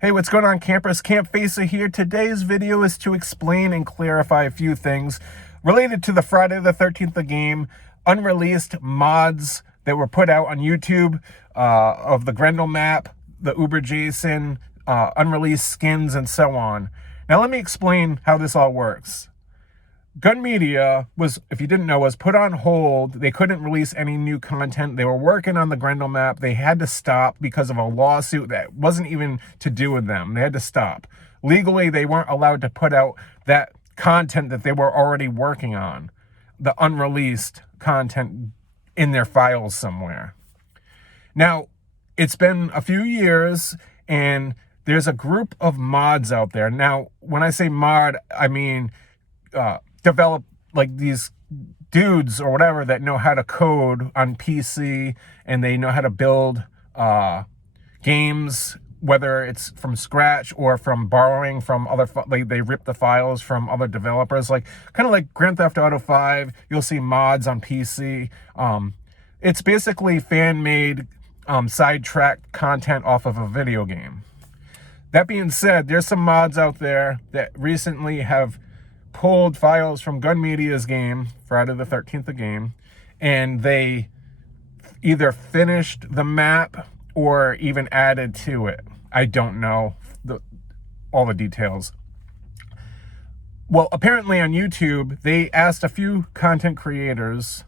Hey, what's going on, campers? Campfacer here. Today's video is to explain and clarify a few things related to the Friday the 13th game unreleased mods that were put out on YouTube of the Grendel map, the Uber Jason, unreleased skins, and so on. Now, let me explain how this all works. Gun Media was, if you didn't know, was put on hold. They couldn't release any new content. They were working on the Grendel map. They had to stop because of a lawsuit that wasn't even to do with them. They had to stop. Legally, they weren't allowed to put out that content that they were already working on, the unreleased content in their files somewhere. Now, it's been a few years, and there's a group of mods out there. Now, when I say mod, I mean develop like these dudes or whatever that know how to code on PC, and they know how to build games, whether it's from scratch or from borrowing from other, they rip the files from other developers, like kind of like Grand Theft Auto 5. You'll see mods on PC. It's basically fan-made sidetrack content off of a video game. That being said, there's some mods out there that recently have pulled files from Gun Media's game, Friday the 13th game, and they either finished the map or even added to it. I don't know all the details. Well, apparently on YouTube, they asked a few content creators,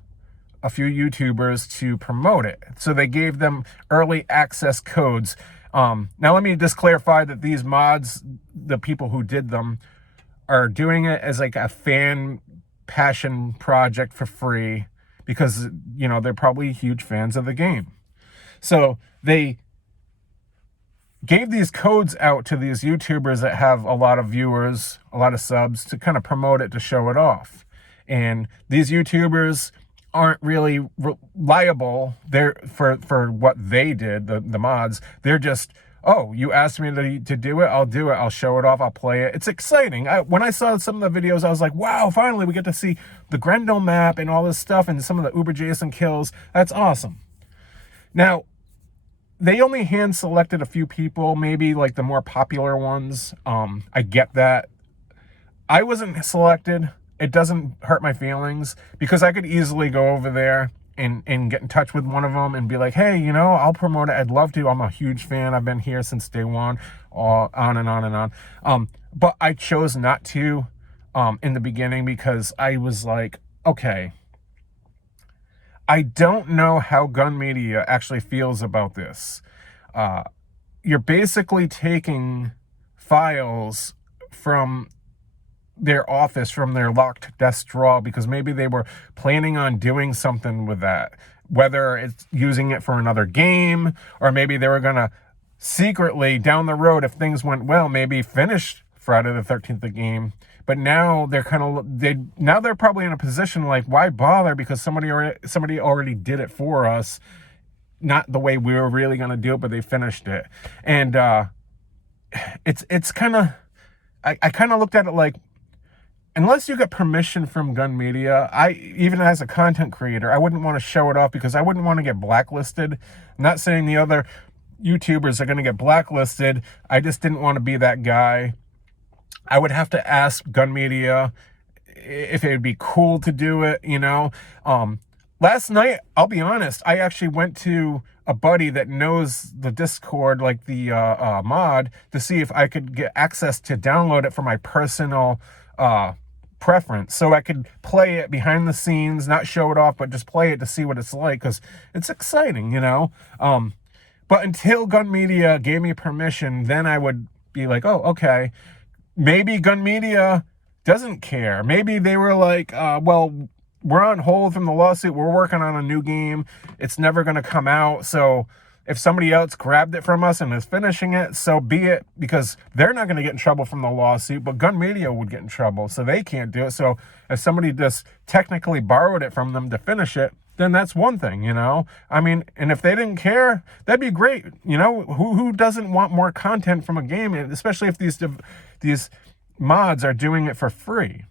a few YouTubers to promote it. So they gave them early access codes. Now, let me just clarify that these mods, the people who did them, are doing it as like a fan passion project for free because, you know, they're probably huge fans of the game. So they gave these codes out to these YouTubers that have a lot of viewers, a lot of subs, to kind of promote it, to show it off. And these YouTubers aren't really liable for what they did, the mods. They're just, oh, you asked me to do it, I'll do it, I'll show it off, I'll play it. It's exciting. When I saw some of the videos, I was like, wow, finally we get to see the Grendel map and all this stuff and some of the Uber Jason kills. That's awesome. Now, they only hand-selected a few people, maybe like the more popular ones. I get that. I wasn't selected. It doesn't hurt my feelings because I could easily go over there and get in touch with one of them and be like, hey, you know, I'll promote it. I'd love to. I'm a huge fan. I've been here since day one, on and on and on. But I chose not to in the beginning because I was like, okay, I don't know how Gun Media actually feels about this. You're basically taking files from their office, from their locked desk drawer, because maybe they were planning on doing something with that, whether it's using it for another game, or maybe they were gonna secretly down the road, if things went well, maybe finish Friday the 13th game. But now they're they're probably in a position like, why bother, because somebody already did it for us, not the way we were really gonna do it, but they finished it. And it's kind of, I kind of looked at it like, unless you get permission from Gun Media, even as a content creator, I wouldn't want to show it off because I wouldn't want to get blacklisted. I'm not saying the other YouTubers are going to get blacklisted. I just didn't want to be that guy. I would have to ask Gun Media if it would be cool to do it, you know. Last night, I'll be honest, I actually went to a buddy that knows the Discord, like the mod, to see if I could get access to download it for my personal preference, so I could play it behind the scenes, not show it off, but just play it to see what it's like, because it's exciting, you know. But until Gun Media gave me permission, then I would be like, oh, okay, maybe Gun Media doesn't care. Maybe they were like, well, we're on hold from the lawsuit, we're working on a new game, it's never going to come out, so if somebody else grabbed it from us and is finishing it, so be it, because they're not going to get in trouble from the lawsuit, but Gun Media would get in trouble, so they can't do it. So if somebody just technically borrowed it from them to finish it, then that's one thing, you know. I mean, and if they didn't care, that'd be great, you know. Who doesn't want more content from a game, especially if these mods are doing it for free?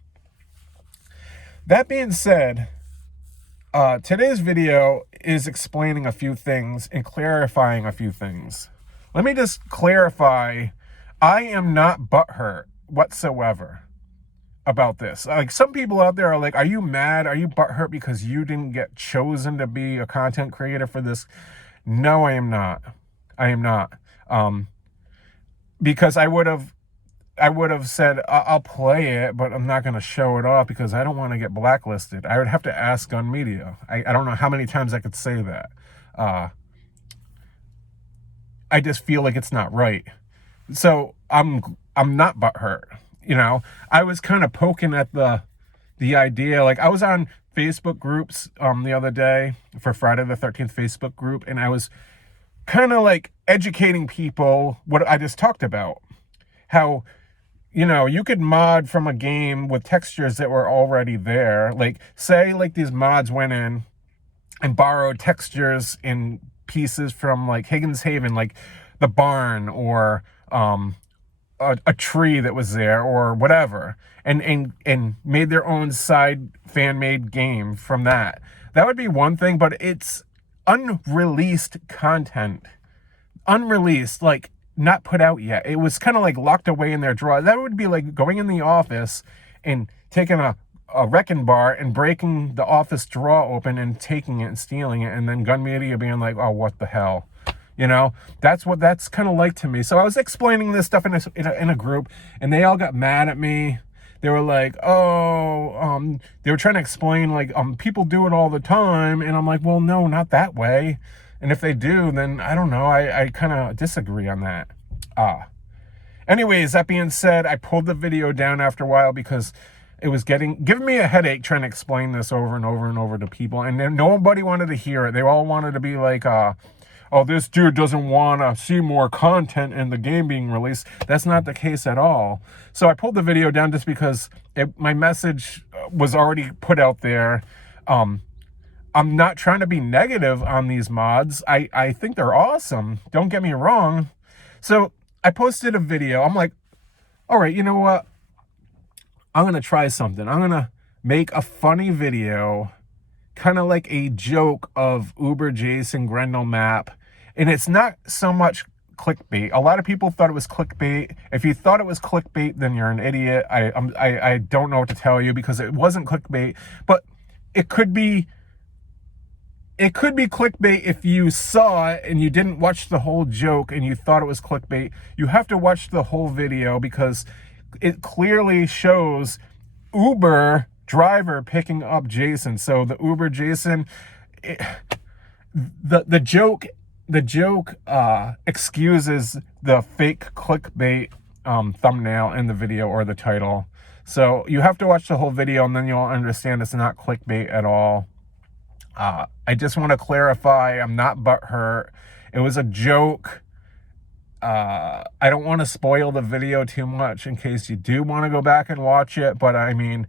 That being said, today's video is explaining a few things and clarifying a few things. Let me just clarify I am not butthurt whatsoever about this. Like, some people out there are like, are you mad? Are you butthurt because you didn't get chosen to be a content creator for this? No, I am not. I am not. Because I would have said, I'll play it, but I'm not going to show it off because I don't want to get blacklisted. I would have to ask Gun Media. I don't know how many times I could say that. I just feel like it's not right. So I'm not butthurt. You know, I was kind of poking at the idea. Like, I was on Facebook groups the other day for Friday the 13th Facebook group, and I was kind of like educating people what I just talked about. How, you know, you could mod from a game with textures that were already there. Like, say, like, these mods went in and borrowed textures in pieces from, like, Higgins Haven, like the barn, or a tree that was there, or whatever, and made their own side fan-made game from that. That would be one thing, but it's unreleased content. Unreleased, like, not put out yet. It was kind of like locked away in their drawer. That would be like going in the office and taking a wrecking bar and breaking the office drawer open and taking it and stealing it, and then Gun Media being like, oh, what the hell? You know, that's what that's kind of like to me. So I was explaining this stuff in a group, and they all got mad at me. They were like, oh, they were trying to explain, like, people do it all the time. And I'm like, well, no, not that way. And if they do, then I don't know. I kind of disagree on that. Anyways, that being said, I pulled the video down after a while because it was giving me a headache trying to explain this over and over and over to people. And then nobody wanted to hear it. They all wanted to be like, oh, this dude doesn't want to see more content in the game being released. That's not the case at all. So I pulled the video down just because my message was already put out there. I'm not trying to be negative on these mods. I think they're awesome. Don't get me wrong. So I posted a video. I'm like, all right, you know what? I'm going to try something. I'm going to make a funny video, kind of like a joke of Uber Jason Grendel map. And it's not so much clickbait. A lot of people thought it was clickbait. If you thought it was clickbait, then you're an idiot. I don't know what to tell you, because it wasn't clickbait. But it could be clickbait if you saw it and you didn't watch the whole joke and you thought it was clickbait. You have to watch the whole video because it clearly shows Uber driver picking up Jason. So the Uber Jason, the joke excuses the fake clickbait thumbnail in the video or the title. So you have to watch the whole video, and then you'll understand it's not clickbait at all. I just want to clarify, I'm not butthurt. It was a joke. I don't want to spoil the video too much in case you do want to go back and watch it, but I mean,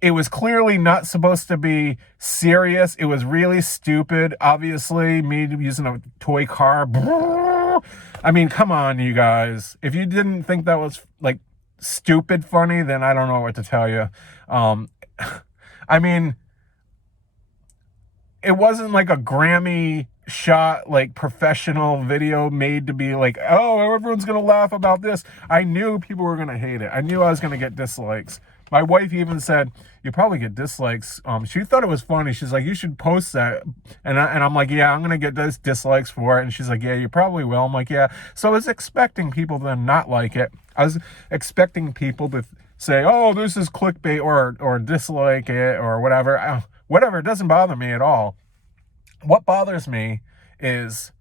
it was clearly not supposed to be serious. It was really stupid. Obviously, me using a toy car. I mean, come on, you guys. If you didn't think that was, like, stupid funny, then I don't know what to tell you. I mean, it wasn't like a Grammy shot, like, professional video made to be like, oh, everyone's going to laugh about this. I knew people were going to hate it. I knew I was going to get dislikes. My wife even said, you probably get dislikes. She thought it was funny. She's like, you should post that. And I'm like, yeah, I'm going to get those dislikes for it. And she's like, yeah, you probably will. I'm like, yeah. So I was expecting people to not like it. I was expecting people to say, oh, this is clickbait, or dislike it, or whatever. Whatever, it doesn't bother me at all. What bothers me is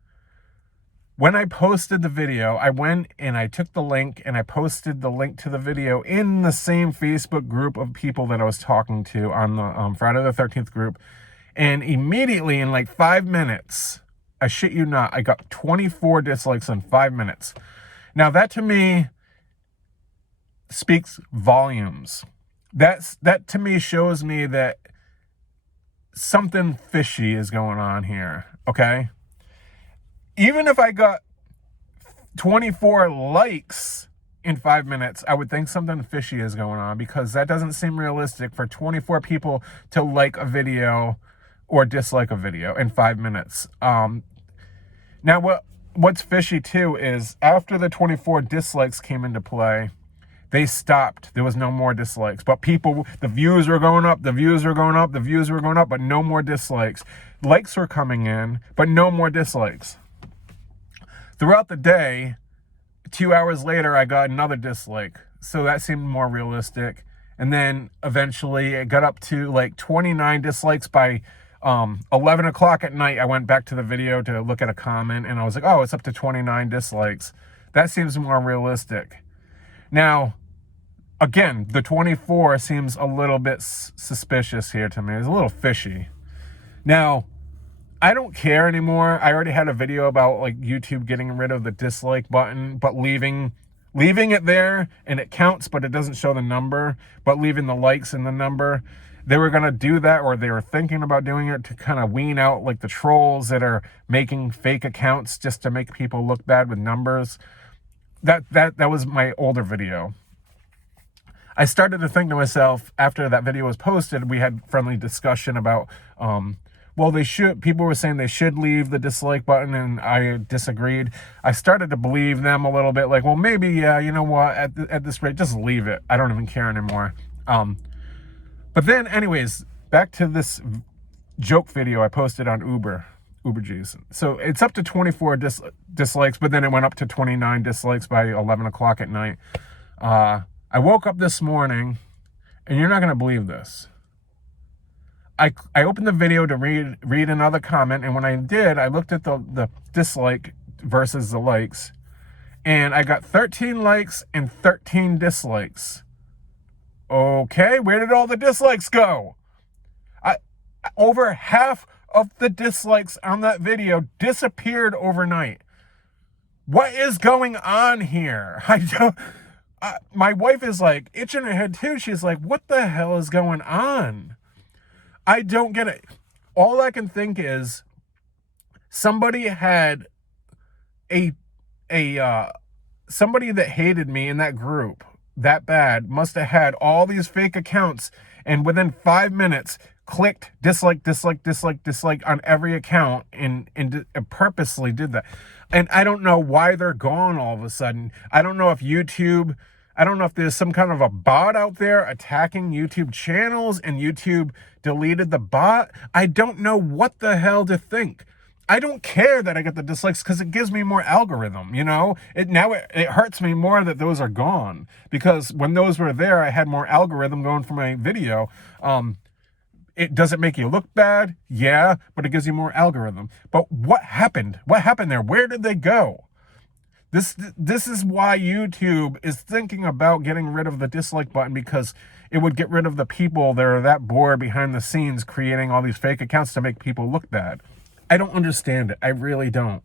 when I posted the video, I went and I took the link and I posted the link to the video in the same Facebook group of people that I was talking to on the Friday the 13th group. And immediately, in like 5 minutes, I shit you not, I got 24 dislikes in 5 minutes. Now, that to me speaks volumes. That to me shows me that something fishy is going on here, okay? Even if I got 24 likes in 5 minutes, I would think something fishy is going on, because that doesn't seem realistic for 24 people to like a video or dislike a video in 5 minutes. Now, what's fishy too is after the 24 dislikes came into play, they stopped. There was no more dislikes. But people, the views were going up, the views were going up, the views were going up, but no more dislikes. Likes were coming in, but no more dislikes. Throughout the day, 2 hours later, I got another dislike. So that seemed more realistic. And then eventually it got up to like 29 dislikes by 11 o'clock at night. I went back to the video to look at a comment and I was like, oh, it's up to 29 dislikes. That seems more realistic. Now, again, the 24 seems a little bit suspicious here to me. It's a little fishy. Now, I don't care anymore. I already had a video about like YouTube getting rid of the dislike button, but leaving it there, and it counts, but it doesn't show the number, but leaving the likes in the number. They were going to do that, or they were thinking about doing it to kind of wean out like the trolls that are making fake accounts just to make people look bad with numbers. That was my older video. I started to think to myself after that video was posted, we had friendly discussion about, well, people were saying they should leave the dislike button, and I disagreed. I started to believe them a little bit, like, well, maybe, yeah, you know what, at this rate, just leave it. I don't even care anymore. But then, anyways, back to this joke video I posted on Uber Jason. So it's up to 24 dislikes, but then it went up to 29 dislikes by 11 o'clock at night. I woke up this morning, and you're not going to believe this. I opened the video to read another comment, and when I did, I looked at the dislike versus the likes, and I got 13 likes and 13 dislikes. Okay, where did all the dislikes go? Over half of the dislikes on that video disappeared overnight. What is going on here? My wife is like itching her head too. She's like, what the hell is going on? I don't get it. All I can think is somebody had somebody that hated me in that group that bad must have had all these fake accounts, and within 5 minutes clicked dislike on every account and purposely did that. And I don't know why they're gone all of a sudden. I don't know if there's some kind of a bot out there attacking YouTube channels and YouTube deleted the bot. I don't know what the hell to think. I don't care that I get the dislikes because it gives me more algorithm, you know? It hurts me more that those are gone, because when those were there, I had more algorithm going for my video. It doesn't make you look bad, yeah, but it gives you more algorithm. But what happened? What happened there? Where did they go? This is why YouTube is thinking about getting rid of the dislike button, because it would get rid of the people that are that bored behind the scenes creating all these fake accounts to make people look bad. I don't understand it. I really don't.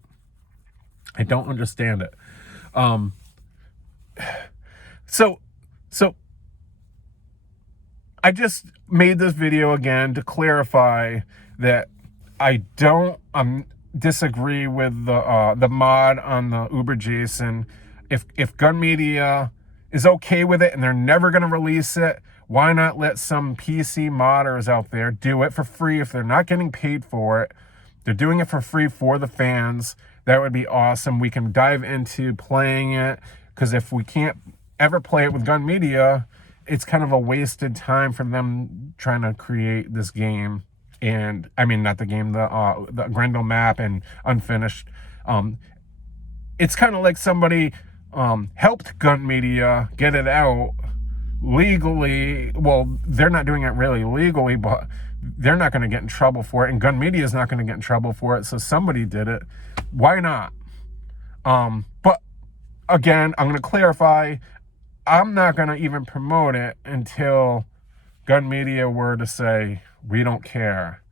I don't understand it. So I just made this video again to clarify that I don't disagree with the mod on the Uber Jason. If Gun Media is okay with it and they're never going to release it, why not let some PC modders out there do it for free if they're not getting paid for it? They're doing it for free for the fans. That would be awesome. We can dive into playing it, because if we can't ever play it with Gun Media, it's kind of a wasted time for them trying to create this game. And I mean, not the game, the Grendel map and Unfinished. It's kind of like somebody helped Gun Media get it out legally. Well, they're not doing it really legally, but they're not going to get in trouble for it, and Gun Media is not going to get in trouble for it, so somebody did it. Why not? But again, I'm going to clarify, I'm not going to even promote it until Gun Media were to say, we don't care.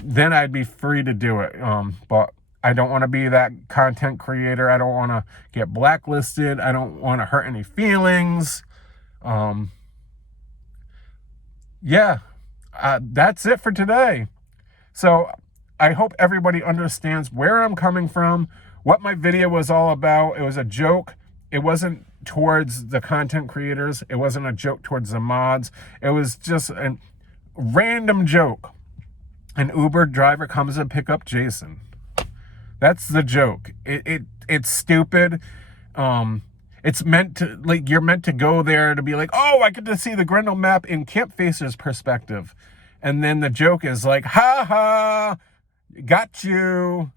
Then I'd be free to do it. But I don't want to be that content creator. I don't want to get blacklisted. I don't want to hurt any feelings. Yeah. That's it for today. So I hope everybody understands where I'm coming from, what my video was all about. It was a joke. It wasn't towards the content creators. It wasn't a joke towards the mods. It was just a random joke. An Uber driver comes to pick up Jason. That's the joke. It's stupid. It's meant to, like, you're meant to go there to be like, oh, I get to see the Grendel map in Campfacer's perspective. And then the joke is like, ha ha, got you.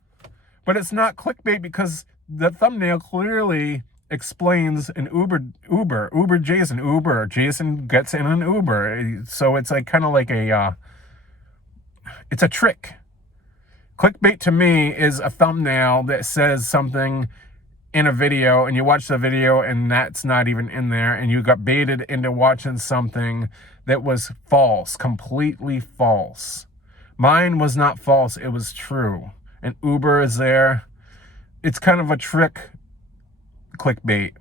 But it's not clickbait because the thumbnail clearly explains an Uber Jason gets in an Uber. So it's like kind of like it's a trick. Clickbait to me is a thumbnail that says something in a video, and you watch the video and that's not even in there, and you got baited into watching something that was false, completely false. Mine was not false, it was true. And Uber is there. It's kind of a trick clickbait.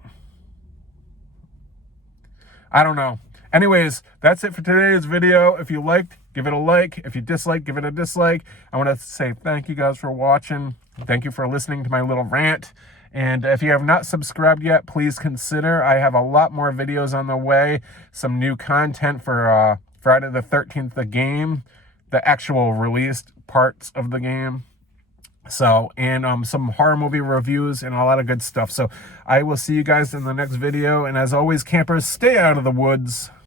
I don't know. Anyways, that's it for today's video. If you liked, give it a like. If you disliked, give it a dislike. I want to say thank you guys for watching. Thank you for listening to my little rant. And if you have not subscribed yet, please consider. I have a lot more videos on the way. Some new content for Friday the 13th, the game. The actual released parts of the game. So, and some horror movie reviews and a lot of good stuff. So I will see you guys in the next video. And as always, campers, stay out of the woods.